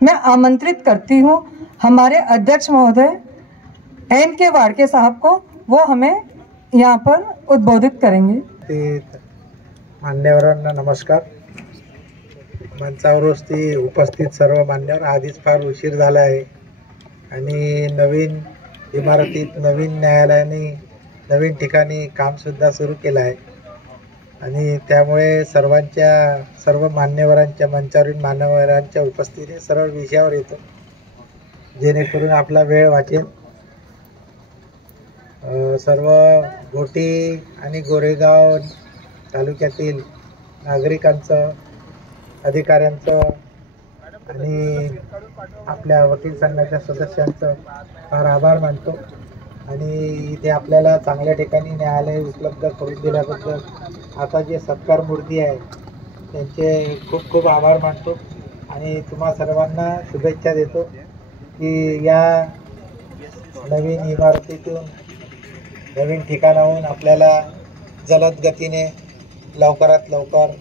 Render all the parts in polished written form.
मैं आमंत्रित करती हूँ हमारे अध्यक्ष महोदय NK वाडके साहब को, वो हमें यहाँ पर उद्बोधित करेंगे। मान्यवरांना नमस्कार। मंचावरती उपस्थित सर्व मान्यवर, आधीच फार उशीर झाला आहे आणि नवीन इमारतीत नवीन न्यायालयाने नवीन ठिकाणी कामसुद्धा सुरू केलं आहे आणि त्यामुळे सर्व मान्यवरांच्या मंचावरील मान्यवरांच्या उपस्थितीने सरळ विषयावर येतो जेणेकरून आपला वेळ वाचेल। सर्व घोटी आणि गोरेगाव तालुक्यातील नागरिकांचं, अधिकाऱ्यांचं आणि आपल्या वकील संघाच्या सदस्यांचं फार आभार मानतो आणि इथे आपल्याला चांगल्या ठिकाणी न्यायालय उपलब्ध करून दिल्याबद्दल आता जे सत्कार मूर्ती आहे त्यांचे खूप खूप आभार मानतो आणि तुम्हा सर्वांना शुभेच्छा देतो की या नवीन इमारतीतून, नवीन ठिकाणाहून आपल्याला जलद गतीने लवकरात लवकर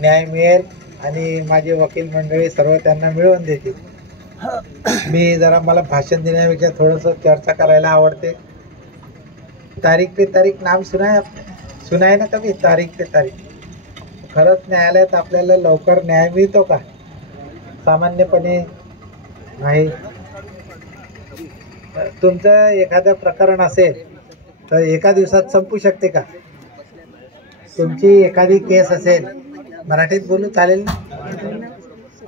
न्याय मिळेल आणि माझे वकील मंडळी सर्व त्यांना मिळवून देतील। मला भाषण देण्यापेक्षा थोडंसं चर्चा करायला आवडते। तारीख पे तारीख नाम सुनाय ना कभी, तारीख पे तारीख। खरंच न्यायालयात आपल्याला लवकर न्याय मिळतो का? सामान्यपणे नाही। तुमचं एखादं प्रकरण असेल तर एका दिवसात संपू शकते का? तुमची एखादी केस असेल, मराठीत बोलू चालेल ना?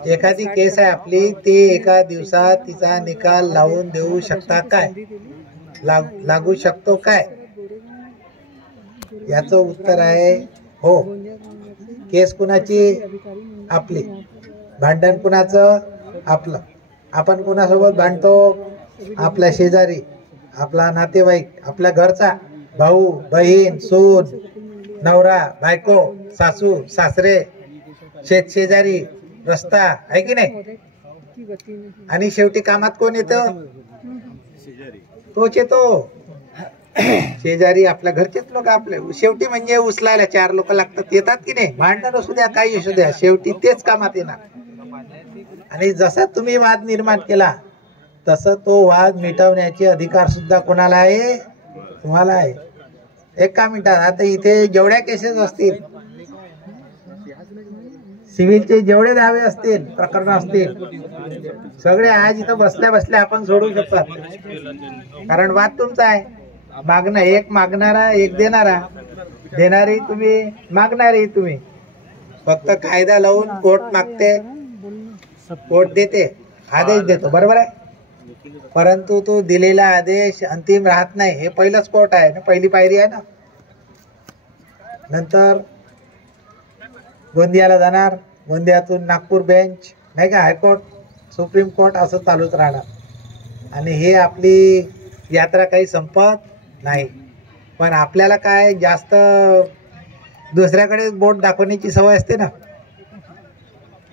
एखादी केस आहे आपली, ती एका दिवसात तिचा निकाल लावून देऊ शकता काय? लागू शकतो काय? याचं उत्तर आहे हो। केस कुणाची? आपली। भांडण कुणाचं? आपलं। आपण कुणासोबत भांडतो? आपला शेजारी, आपला नातेवाईक, आपल्या घरचा, भाऊ बहीण, सून, नवरा बायको, सासू सासरे, शेजारी, रस्ता, आहे की नाही? आणि शेवटी कामात कोण येतं? तोच येतो, शेजारी, आपल्या घरचेच लोक। आपले शेवटी म्हणजे उचलायला 4 लोक लागतात, येतात की नाही? भांडण असू द्या, काही असू द्या, शेवटी तेच कामात येणार। आणि जसा तुम्ही वाद निर्माण केला तसं तो वाद मिटवण्याचे अधिकार सुद्धा कोणाला आहे? तुम्हाला आहे। एका मिनिटात आता इथे जेवढ्या केसेस असतील, सिव्हिलचे जेवढे दावे असतील, प्रकरण असतील, सगळे आज इथं बसल्या बसल्या आपण सोडू शकतात, कारण वाद तुमचा आहे। मागणं एक मागणारा, एक देणारा, देणारी तुम्ही, मागणारी तुम्ही। फक्त कायदा लावून कोर्ट मागते, कोर्ट देते, आदेश देतो, बरोबर आहे? परंतु तो दिलेला आदेश अंतिम राहत नाही, हे पहिलंच कोर्ट आहे ना, पहिली पायरी आहे ना। नंतर गोंदियाला जाणार, गोंदियातून नागपूर बेंच, नाही का, हायकोर्ट, सुप्रीम कोर्ट, असं चालूच राहणार। आणि हे आपली यात्रा काही संपत नाही। पण आपल्याला काय जास्त दुसऱ्याकडे बोट दाखवण्याची सवय असते ना,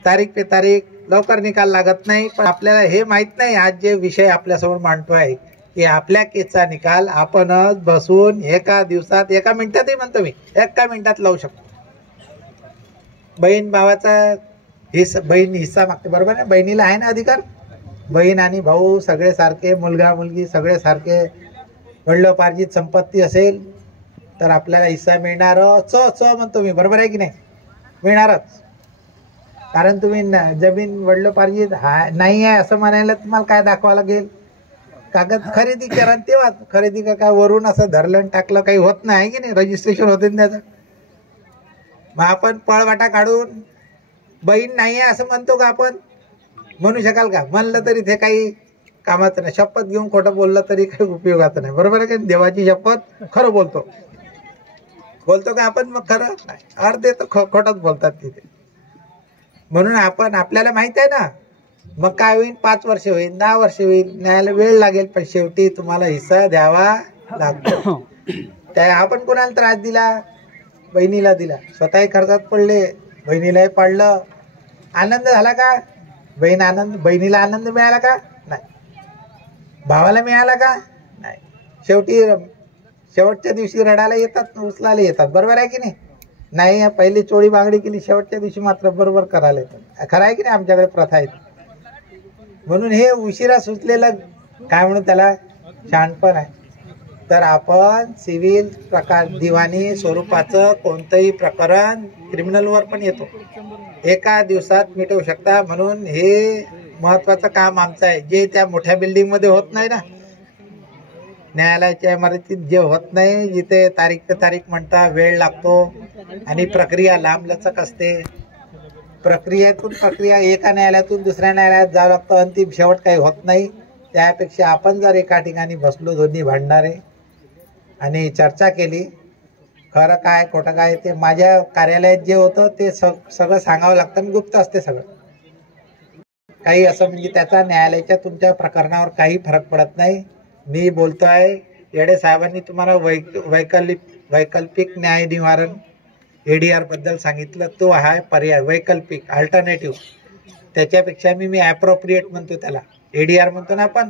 तारीख पे तारीख, लवकर निकाल लागत नाही। पण आपल्याला हे माहित नाही, आज जे विषय आपल्यासमोर मांडतो आहे की आपल्या केसचा निकाल आपणच बसून एका दिवसात, एका मिनिटातही म्हणतो मी, एका मिनिटात लावू शकतो। बहीण भावाचा हिस्सा, बहीण हिस्सा मागते, बरोबर आहे? बहिणीला आहे ना अधिकार? बहीण आणि भाऊ सगळे सारखे, मुलगा मुलगी सगळे सारखे, वडिलोपार्जित संपत्ती असेल तर आपल्याला हिस्सा मिळणारच म्हणतो मी, बरोबर आहे की नाही? मिळणारच। कारण तुम्ही जमीन वडिलोपार्जित नाही आहे असं म्हणायला तुम्हाला काय दाखवावं लागेल? कागद खरेदी करा तेव्हा। खरेदी का काय वरून असं धरलं टाकलं काही होत नाही की नाही? रजिस्ट्रेशन होते त्याचं। मग आपण पळवाटा काढून बहीण नाही आहे असं म्हणतो का? आपण म्हणू शकाल का? म्हणलं तरी ते काही कामाचं नाही। शपथ घेऊन खोटं बोललं तरी काही उपयोगाचं नाही, बरोबर आहे की? देवाची शपथ खरं बोलतो का आपण? मग खरं नाही, अर्धे तर खोटंच बोलतात तिथे। म्हणून आपल्याला माहित आहे ना, मग काय होईल? 5 वर्ष होईल, 10 वर्ष होईल, न्यायाला वेळ लागेल, पण शेवटी तुम्हाला हिस्सा द्यावा लागतो। त्या आपण कोणाला त्रास दिला? बहिणीला दिला, स्वतःही खर्चात पडले, बहिणीलाही पाडलं। आनंद झाला का? बहिणीला आनंद मिळाला का? नाही। भावाला मिळाला का? नाही। शेवटी शेवटच्या दिवशी रडायला येतात, उचलायला येतात, बरोबर आहे की नाही? नाही पहिली चोळी बांगडी केली, शेवटच्या दिवशी मात्र बरोबर करायला येतात. खरं आहे की नाही? आमच्याकडे प्रथा आहे. म्हणून हे उशिरा सुचलेलं काय म्हणून त्याला शहाणपण आहे. तर आपण सिव्हिल प्रकार दिवाणी स्वरूपाचं कोणतंही प्रकरण क्रिमिनलवर पण येतो, एका दिवसात मिटवू शकता. म्हणून हे महत्वाचं काम आमचं आहे, जे त्या मोठ्या बिल्डिंग मध्ये होत नाही ना, न्यायालयाच्या इमारतीत जे होत नाही, जिथे तारीख पे तारीख म्हणता वेळ लागतो आणि प्रक्रिया लांबलचक असते. प्रक्रियेतून प्रक्रिया एका न्यायालयातून दुसऱ्या न्यायालयात जावं लागतं, अंतिम शेवट काही होत नाही. त्यापेक्षा आपण जर एका ठिकाणी बसलो दोन्ही भांडणारे आणि चर्चा केली, खरं काय खोटं काय ते माझ्या कार्यालयात जे होतं ते सगळं सांगावं लागतं आणि गुप्त असते सगळं काही. असं म्हणजे त्याचा न्यायालयाच्या तुमच्या प्रकरणावर काही फरक पडत नाही. मी बोलतोय, येडे साहेबांनी तुम्हाला वैकल्पिक न्याय निवारण ADR बद्दल सांगितलं, तो हा पर्याय वैकल्पिक अल्टरनेटिव्ह. त्याच्यापेक्षा मी ॲप्रोप्रिएट म्हणतो, त्याला ADR म्हणतो ना आपण,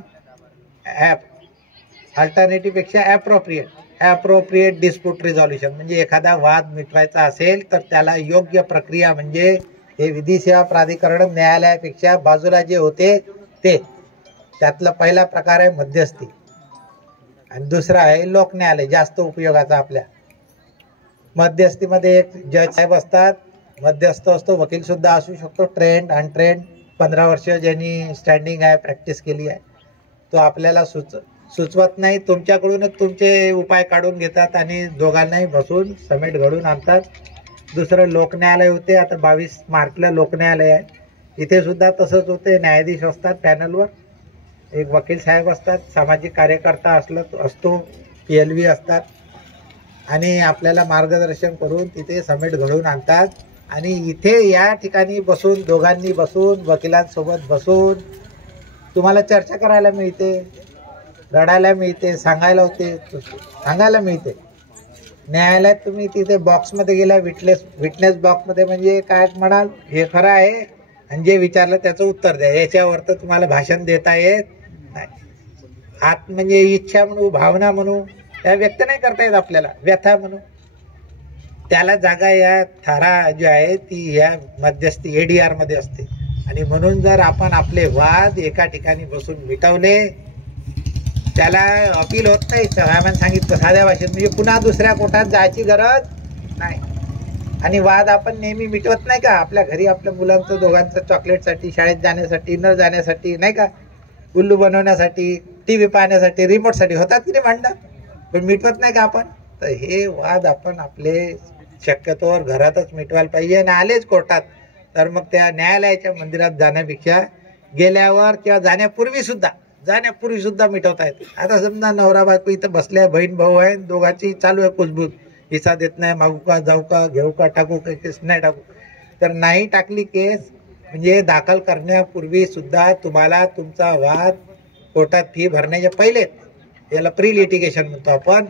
अल्टरनेटिव्ह पेक्षा ॲप्रोप्रिएट डिस्प्यूट रिझॉल्युशन. म्हणजे एखादा वाद मिटवायचा असेल तर त्याला योग्य प्रक्रिया, म्हणजे हे विधी सेवा प्राधिकरण न्यायालयापेक्षा बाजूला जे होते ते, त्यातला पहिला प्रकार आहे मध्यस्थी आणि दुसरा आहे लोक न्यायालय, जास्त उपयोगाचा आपल्या. मध्यस्थीमध्ये एक जज साहेब असतात, मध्यस्थ असतो, वकील सुद्धा असू शकतो, ट्रेंड अनट्रेंड, 15 वर्ष ज्यांनी स्टँडिंग आहे, प्रॅक्टिस केली आहे. तो आपल्याला सुचवत नाही, तुमच्याकडूनच तुमचे उपाय काढून घेतात आणि दोघांनाही बसून समेट घडून आणतात. दुसरं लोक न्यायालय होते, आता 22 मार्चला लोक न्यायालय आहे. इथे सुद्धा तसंच होते, न्यायाधीश असतात पॅनलवर, एक वकील साहेब असतात, सामाजिक कार्यकर्ता असतो, PLV असतात आणि आपल्याला मार्गदर्शन करून तिथे समेट घडवून आणतात. आणि इथे या ठिकाणी बसून, दोघांनी बसून, वकिलांसोबत बसून तुम्हाला चर्चा करायला मिळते, रडायला मिळते, सांगायला मिळते. न्यायालयात तुम्ही तिथे बॉक्समध्ये गेला, विटनेस बॉक्समध्ये, म्हणजे काय म्हणाल, हे खरं आहे आणि जे विचारलं त्याचं उत्तर द्या, याच्यावर तर तुम्हाला भाषण देता येत नाही. आत म्हणजे इच्छा म्हणू, भावना म्हणू, त्या व्यक्त नाही करता येत आपल्याला, व्यथा म्हणू, त्याला जागा या थारा जी आहे ती या मध्यस्थी ADR मध्ये असते. आणि म्हणून जर आपण आपले वाद एका ठिकाणी बसून मिटवले, त्याला अपील होत नाही. साहेबांनी सांगितलं साध्या भाषेत, म्हणजे पुन्हा दुसऱ्या कोर्टात जायची गरज नाही. आणि वाद आपण नेहमी मिटवत नाही का, आपल्या घरी आपल्या मुलांचं दोघांचं चॉकलेटसाठी, शाळेत जाण्यासाठी, न जाण्यासाठी, नाही का, उल्लू बनवण्यासाठी, TV पाहण्यासाठी, रिमोटसाठी होतात की नाही भांडणं, पण मिटवत नाही का आपण? तर हे वाद आपण आपले शक्यतोवर घरातच मिटवायला पाहिजे. आणि आलेच कोर्टात तर मग त्या न्यायालयाच्या मंदिरात जाण्यापेक्षा गेल्यावर किंवा जाण्यापूर्वी सुद्धा मिटवता येते. आता समजा नवरा बायको इथं बसल्या, बहीण भाऊ आहे, दोघांची चालू आहे कुजबूज, हिस्सा देत नाही, मागू का, जाऊ का, घेऊ का, टाकू का केस, नाही टाकू, तर नाही टाकली केस, म्हणजे दाखल करण्यापूर्वी सुद्धा तुम्हाला तुमचा वाद कोर्टात फी भरण्याच्या पहिले, याला प्री लिटिगेशन म्हणतो आपण,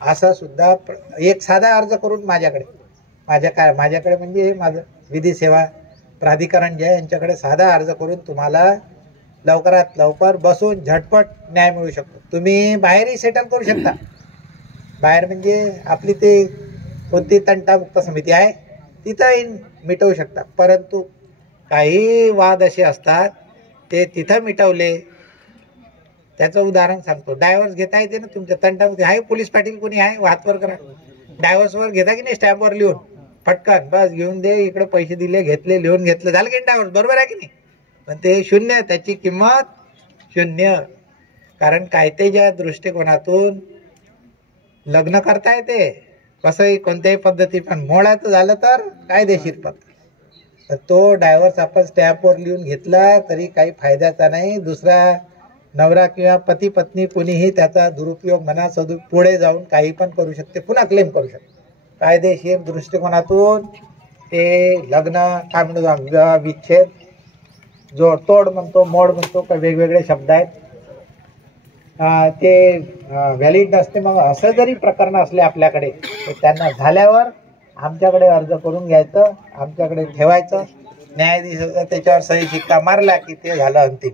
असा सुद्धा एक साधा अर्ज करून माझ्याकडे म्हणजे माझं विधी सेवा प्राधिकरण जे आहे यांच्याकडे साधा अर्ज करून तुम्हाला लवकरात लवकर बसून झटपट न्याय मिळू शकतो. तुम्ही बाहेरही सेटल करू शकता, बाहेर म्हणजे आपली ते कोणती तंटामुक्त समिती आहे तिथंही मिटवू शकता. परंतु काही वाद असे असतात ते तिथं मिटवले, त्याचं उदाहरण सांगतो. डायव्हर्स घेता येते ना तुमच्या तंटामध्ये, आहे पोलीस पाटील कोणी आहे, वाहतवर करा, डायव्हर्सवर घेता की नाही, स्टॅम्पवर लिहून फटकन बस घेऊन दे, इकडे पैसे दिले, घेतले, लिहून घेतलं, झालं की डायव्हर्स, बरोबर आहे की नाही? पण ते शून्य, त्याची किंमत शून्य. कारण कायद्याच्या दृष्टिकोनातून लग्न करता येते कसंही, कोणत्याही पद्धती, पण मोडायचं झालं तर कायदेशीर पद्धत. तर तो डायव्हर्स आपण स्टॅम्पवर लिहून घेतला तरी काही फायद्याचा नाही. दुसरा नवरा किंवा पती पत्नी कोणीही त्याचा दुरुपयोग म्हणा, पुढे जाऊन काही पण करू शकते, पुन्हा क्लेम करू शकते. कायदेशीर दृष्टिकोनातून ते लग्न काय म्हणतो, विच्छेद, जोडतोड म्हणतो, मोड म्हणतो, काही वेगवेगळे शब्द आहेत, ते व्हॅलिड नसते. मग असं जरी प्रकरण असले आपल्याकडे तर त्यांना झाल्यावर आमच्याकडे अर्ज करून घ्यायचं, आमच्याकडे ठेवायचं, न्यायाधीशाचा त्याच्यावर सही शिक्का मारला की ते झालं अंतिम,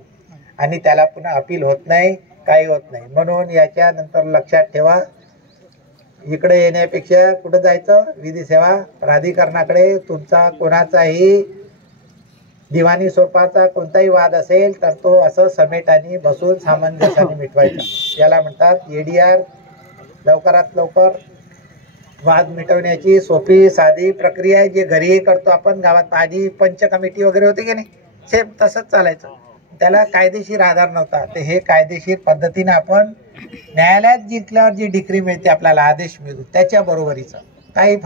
आणि त्याला पुन्हा अपील होत नाही, काही होत नाही. म्हणून याच्यानंतर लक्षात ठेवा, इकडे येण्यापेक्षा कुठं जायचं, विधी सेवा प्राधिकरणाकडे. तुमचा कोणाचाही दिवाणी स्वरूपाचा कोणताही वाद असेल तर तो असं समेटाने बसून सामंजस्याने मिटवायचा. याला म्हणतात एडीआर. लवकरात लवकर वाद मिटवण्याची सोपी साधी प्रक्रिया आहे, जे घरीही करतो आपण. गावात आधी पंच कमिटी वगैरे होती की नाही, सेम तसंच चालायचं. त्याला कायदेशीर आधार नव्हता. ते हे कायदेशीर पद्धतीने आपण न्यायालयात जिंकल्यावर जी डिक्री मिळते, आपल्याला आदेश मिळतो, त्याच्या बरोबरीचं काही